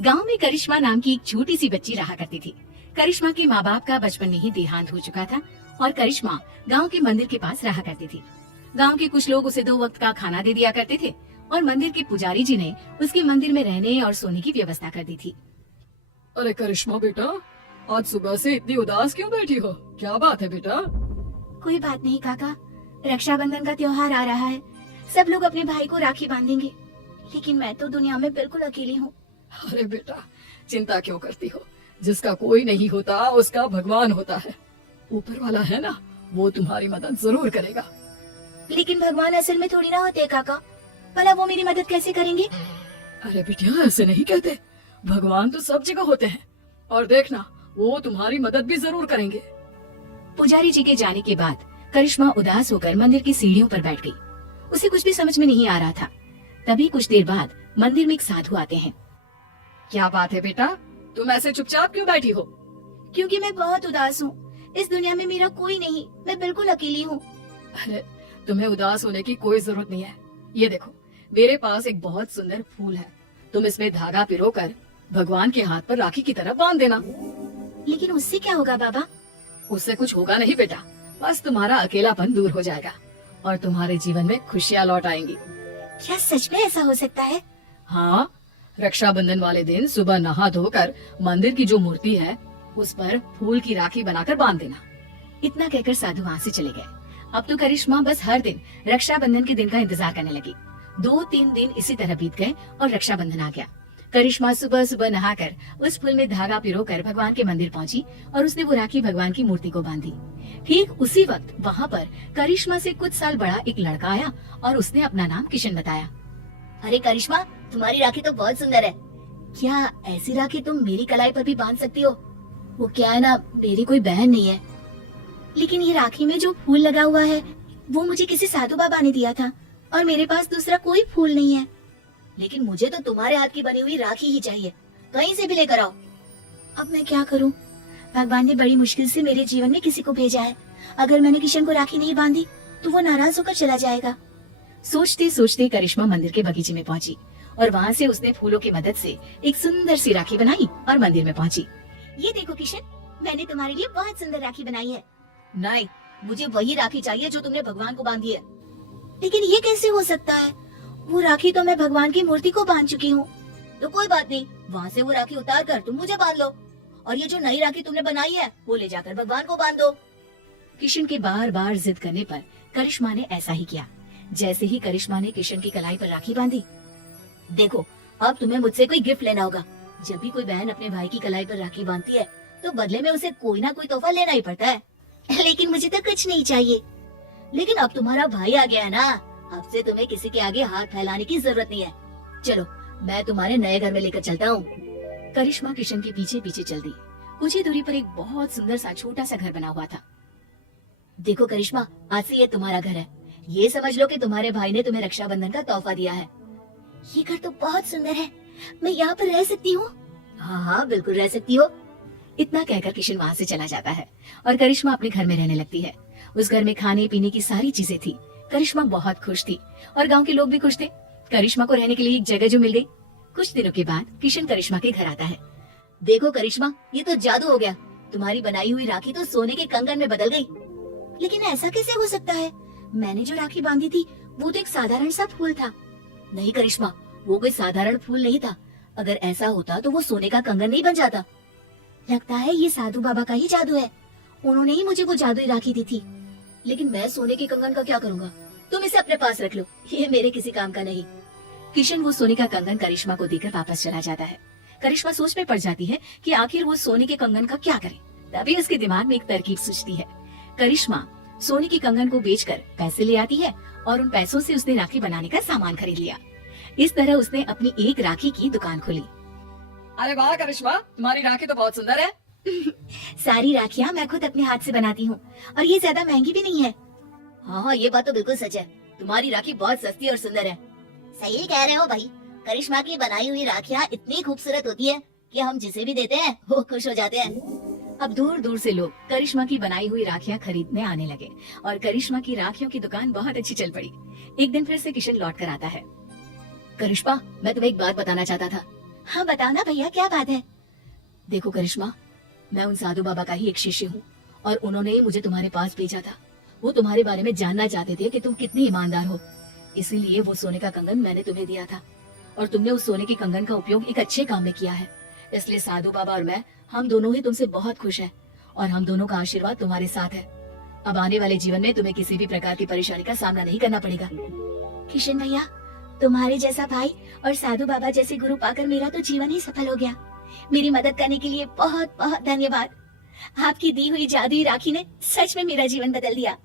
गांव में करिश्मा नाम की एक छोटी सी बच्ची रहा करती थी। करिश्मा के माँ बाप का बचपन में ही देहांत हो चुका था और करिश्मा गांव के मंदिर के पास रहा करती थी। गांव के कुछ लोग उसे 2 वक्त का खाना दे दिया करते थे और मंदिर के पुजारी जी ने उसके मंदिर में रहने और सोने की व्यवस्था कर दी थी। अरे करिश्मा बेटा, आज सुबह से इतनी उदास क्यों बैठी हो? क्या बात है बेटा? कोई बात नहीं काका, रक्षाबंधन का त्योहार आ रहा है, सब लोग अपने भाई को राखी बांधेंगे, लेकिन मैं तो दुनिया में बिल्कुल अकेली हूँ। अरे बेटा, चिंता क्यों करती हो? जिसका कोई नहीं होता उसका भगवान होता है। ऊपर वाला है ना, वो तुम्हारी मदद जरूर करेगा। लेकिन भगवान असल में थोड़ी ना होते काका, भला वो मेरी मदद कैसे करेंगे? अरे बेटिया, ऐसे नहीं कहते। भगवान तो सब जगह होते हैं और देखना, वो तुम्हारी मदद भी जरूर करेंगे। पुजारी जी के जाने के बाद करिश्मा उदास होकर मंदिर की सीढ़ियों पर बैठ गई। उसे कुछ भी समझ में नहीं आ रहा था। तभी कुछ देर बाद मंदिर में एक साधु आते हैं। क्या बात है बेटा, तुम ऐसे चुपचाप क्यों बैठी हो? क्योंकि मैं बहुत उदास हूँ। इस दुनिया में मेरा कोई नहीं, मैं बिल्कुल अकेली हूँ। अरे तुम्हें उदास होने की कोई जरूरत नहीं है। ये देखो, मेरे पास एक बहुत सुंदर फूल है। तुम इसमें धागा पिरोकर भगवान के हाथ पर राखी की तरह बांध देना। लेकिन उससे क्या होगा बाबा? उससे कुछ होगा नहीं बेटा, बस तुम्हारा अकेलापन दूर हो जाएगा और तुम्हारे जीवन में खुशियाँ लौट आएंगी। क्या सच में ऐसा हो सकता है? हाँ, रक्षाबंधन वाले दिन सुबह नहा धोकर मंदिर की जो मूर्ति है उस पर फूल की राखी बनाकर बांध देना। इतना कहकर साधु वहाँ से चले गए। अब तो करिश्मा बस हर दिन रक्षाबंधन के दिन का इंतजार करने लगी। 2-3 दिन इसी तरह बीत गए और रक्षाबंधन आ गया। करिश्मा सुबह सुबह नहाकर उस फूल में धागा पिरोकर भगवान के मंदिर पहुंची और उसने वो राखी भगवान की मूर्ति को बांधी। ठीक उसी वक्त वहाँ पर करिश्मा से कुछ साल बड़ा एक लड़का आया और उसने अपना नाम किशन बताया। अरे करिश्मा, तुम्हारी राखी तो बहुत सुंदर है। क्या ऐसी राखी तुम मेरी कलाई पर भी बांध सकती हो? वो क्या है ना, मेरी कोई बहन नहीं है। लेकिन ये राखी में जो फूल लगा हुआ है वो मुझे किसी साधु बाबा ने दिया था और मेरे पास दूसरा कोई फूल नहीं है। लेकिन मुझे तो तुम्हारे हाथ की बनी हुई राखी ही चाहिए, कहीं से भी लेकर आओ। अब मैं क्या करूं? भगवान ने बड़ी मुश्किल से मेरे जीवन में किसी को भेजा है। अगर मैंने किशन को राखी नहीं बांधी तो वो नाराज होकर चला जाएगा। सोचते सोचते करिश्मा मंदिर के बगीचे में पहुंची और वहाँ से उसने फूलों की मदद से एक सुंदर सी राखी बनाई और मंदिर में पहुंची। ये देखो किशन, मैंने तुम्हारे लिए बहुत सुंदर राखी बनाई है। नहीं, मुझे वही राखी चाहिए जो तुमने भगवान को बांधी है। लेकिन ये कैसे हो सकता है? वो राखी तो मैं भगवान की मूर्ति को बांध चुकी हूँ। तो कोई बात नहीं, वहाँ से वो राखी उतार कर तुम मुझे बांध लो और ये जो नई राखी तुमने बनाई है वो ले जाकर भगवान को बांध दो। किशन के बार बार जिद करने पर करिश्मा ने ऐसा ही किया। जैसे ही करिश्मा ने किशन की कलाई पर राखी बांधी, देखो, अब तुम्हें मुझसे कोई गिफ्ट लेना होगा। जब भी कोई बहन अपने भाई की कलाई पर राखी बांधती है तो बदले में उसे कोई ना कोई तोहफा लेना ही पड़ता है। लेकिन मुझे तो कुछ नहीं चाहिए। लेकिन अब तुम्हारा भाई आ गया है ना, अब से तुम्हें किसी के आगे हाथ फैलाने की जरूरत नहीं है। चलो, मैं तुम्हारे नए घर में लेकर चलता हूँ। करिश्मा किशन के पीछे पीछे चल दी। कुछ ही दूरी पर एक बहुत सुंदर सा छोटा सा घर बना हुआ था। देखो करिश्मा, आज से ये तुम्हारा घर है। ये समझ लो कि तुम्हारे भाई ने तुम्हें रक्षाबंधन का तोहफा दिया है। ये घर तो बहुत सुंदर है, मैं यहाँ पर रह सकती हूँ? हाँ हाँ, बिल्कुल रह सकती हो। इतना कहकर किशन वहाँ से चला जाता है और करिश्मा अपने घर में रहने लगती है। उस घर में खाने पीने की सारी चीजें थी। करिश्मा बहुत खुश थी और गांव के लोग भी खुश थे। करिश्मा को रहने के लिए एक जगह जो मिल गई। कुछ दिनों के बाद किशन करिश्मा के घर आता है। देखो करिश्मा, ये तो जादू हो गया। तुम्हारी बनाई हुई राखी तो सोने के कंगन में बदल गई। लेकिन ऐसा कैसे हो सकता है? मैंने जो राखी बांधी थी वो तो एक साधारण सा फूल था। नहीं करिश्मा, वो कोई साधारण फूल नहीं था। अगर ऐसा होता तो वो सोने का कंगन नहीं बन जाता। लगता है ये साधु बाबा का ही जादू है। उन्होंने ही मुझे वो जादुई राखी दी थी। लेकिन मैं सोने के कंगन का क्या करूँगा? तुम इसे अपने पास रख लो, ये मेरे किसी काम का नहीं। किशन वो सोने का कंगन करिश्मा को देकर वापस चला जाता है। करिश्मा सोच में पड़ जाती है कि आखिर वो सोने के कंगन का क्या करे। तभी उसके दिमाग में एक तरकीब सूझती है। करिश्मा सोने के कंगन को बेचकर पैसे ले आती है और उन पैसों से उसने राखी बनाने का सामान खरीद लिया। इस तरह उसने अपनी एक राखी की दुकान खोली। अरे वाह करिश्मा, तुम्हारी राखी तो बहुत सुंदर है। सारी राखियाँ मैं खुद अपने हाथ से बनाती हूँ और ये ज्यादा महंगी भी नहीं है। हाँ हाँ, ये बात तो बिल्कुल सच है। तुम्हारी राखी बहुत सस्ती और सुंदर है। सही कह रहे हो भाई। करिश्मा की बनाई हुई राखियाँ इतनी खूबसूरत होती है कि हम जिसे भी देते हैं वो खुश हो जाते हैं। अब दूर दूर से लोग करिश्मा की बनाई हुई राखियाँ खरीदने आने लगे और करिश्मा की राखियों की दुकान बहुत अच्छी चल पड़ी। एक दिन फिर से किशन लौट कर आता है। करिश्मा, मैं तुम्हें एक बात बताना चाहता था। हाँ बताओ ना भैया, क्या बात है? देखो करिश्मा, मैं उन साधु बाबा का ही एक शिष्य हूँ और उन्होंने ही मुझे तुम्हारे पास भेजा था। वो तुम्हारे बारे में जानना चाहते थे कि तुम कितनी ईमानदार हो, इसीलिए वो सोने का कंगन मैंने तुम्हें दिया था और तुमने उस सोने के कंगन का उपयोग एक अच्छे काम में किया है। इसलिए साधु बाबा और मैं, हम दोनों ही तुमसे बहुत खुश हैं और हम दोनों का आशीर्वाद तुम्हारे साथ है। अब आने वाले जीवन में तुम्हें किसी भी प्रकार की परेशानी का सामना नहीं करना पड़ेगा। किशन भैया, तुम्हारे जैसा भाई और साधु बाबा जैसे गुरु पाकर मेरा तो जीवन ही सफल हो गया। मेरी मदद करने के लिए बहुत बहुत धन्यवाद। आपकी दी हुई जादुई राखी ने सच में मेरा जीवन बदल दिया।